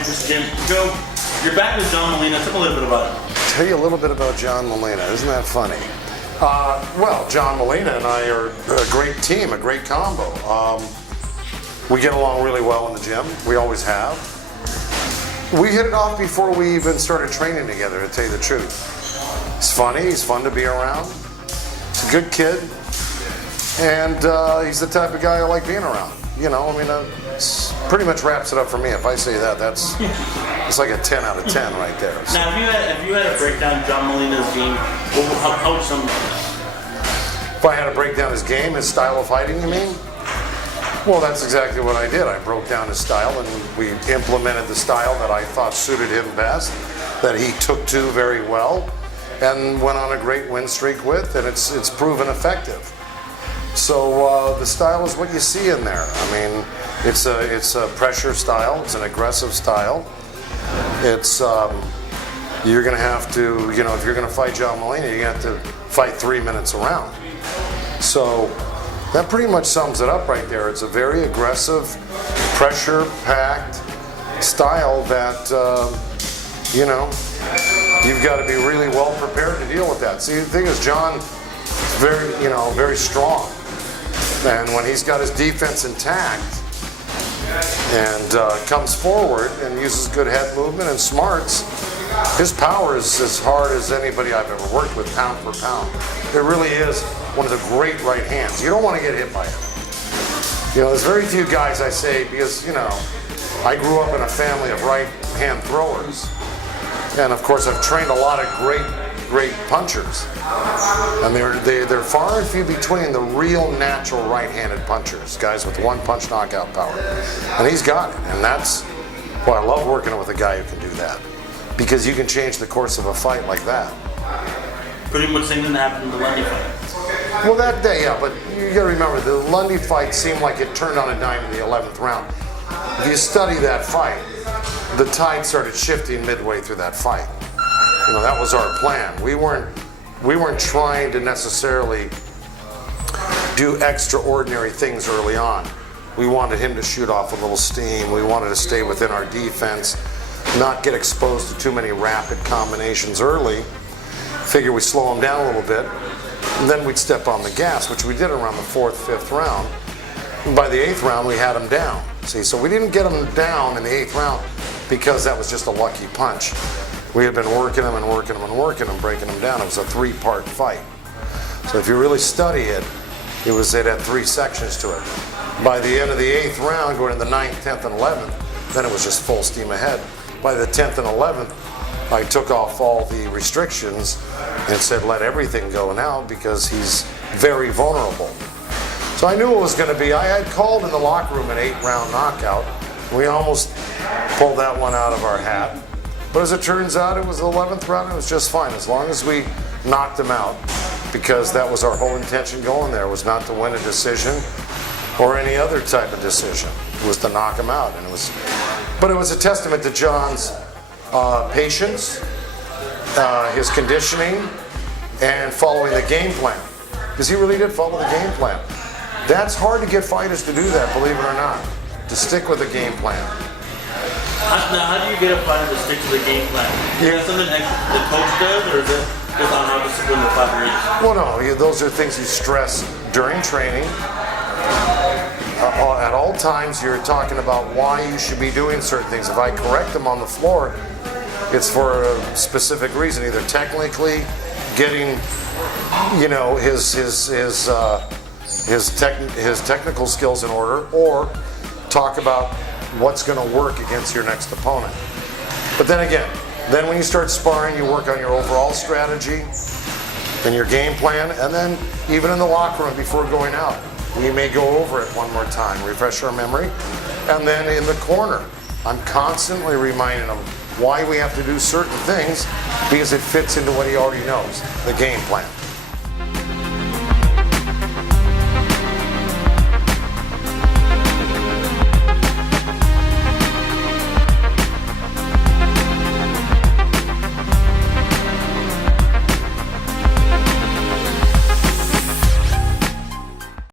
St. Louis Gym. Joe, you're back with John Molina. Tell me a little bit about it. Tell you a little bit about John Molina. Isn't that funny? Well, John Molina and I are a great team, a great combo. We get along really well in the gym. We always have. We hit it off before we even started training together, to tell you the truth. He's funny. He's fun to be around. He's a good kid. And he's the type of guy I like being around. You know, I mean, pretty much wraps it up for me. If I say that, it's like a 10 out of 10 right there. So. Now, if you had to break down John Molina's game, how would you sum it up? If I had to break down his game, his style of fighting, you mean? Well, that's exactly what I did. I broke down his style, and we implemented the style that I thought suited him best, that he took to very well, and went on a great win streak with, and it's proven effective. So the style is what you see in there. I mean, it's a pressure style. It's an aggressive style. It's you're going to have to, you know, if you're going to fight John Molina, you're going to have to fight 3 minutes around. So that pretty much sums it up right there. It's a very aggressive, pressure-packed style that, you know, you've got to be really well prepared to deal with that. See, the thing is, John is very strong. And when he's got his defense intact and comes forward and uses good head movement and smarts, his power is as hard as anybody I've ever worked with, pound for pound. It really is one of the great right hands. You don't want to get hit by him. You know, there's very few guys, I say, because, you know, I grew up in a family of right hand throwers. And of course, I've trained a lot of great punchers. And they're far and few between the real natural right-handed punchers, guys with one punch knockout power. And he's got it. And that's why I love working with a guy who can do that. Because you can change the course of a fight like that. Pretty much the same thing that happened in the Lundy fight. Well, that day, yeah, but you gotta remember, the Lundy fight seemed like it turned on a dime in the 11th round. If you study that fight, the tide started shifting midway through that fight. You know, that was our plan. We weren't trying to necessarily do extraordinary things early on. We wanted him to shoot off a little steam. We wanted to stay within our defense, not get exposed to too many rapid combinations early. Figure we slow him down a little bit, and then we'd step on the gas, which we did around the 4th, 5th round. And by the 8th round, we had him down. See, so we didn't get him down in the 8th round because that was just a lucky punch. We had been working him and working him and working him, breaking him down. It was a 3-part fight. So if you really study it, it had 3 sections to it. By the end of the 8th round, going to the 9th, 10th, and 11th, then it was just full steam ahead. By the 10th and 11th, I took off all the restrictions and said, let everything go now because he's very vulnerable. So I knew it was going to be. I had called in the locker room an 8-round knockout. We almost pulled that one out of our hat. But as it turns out, it was the 11th round. It was just fine as long as we knocked him out, because that was our whole intention going there, was not to win a decision or any other type of decision. It was to knock him out. But it was a testament to John's patience, his conditioning, and following the game plan. Because he really did follow the game plan. That's hard to get fighters to do that, believe it or not, to stick with the game plan. Now, how do you get a fighter to stick to the game plan? Is that something the coach does, or is it just on how disciplined the fighter is? Well, no, those are things you stress during training. At all times, you're talking about why you should be doing certain things. If I correct them on the floor, it's for a specific reason, either technically getting, you know, his technical skills in order, or talk about what's going to work against your next opponent. But then again, when you start sparring, you work on your overall strategy and your game plan, and then even in the locker room before going out, we may go over it one more time, refresh our memory. And then in the corner, I'm constantly reminding him why we have to do certain things, because it fits into what he already knows, the game plan.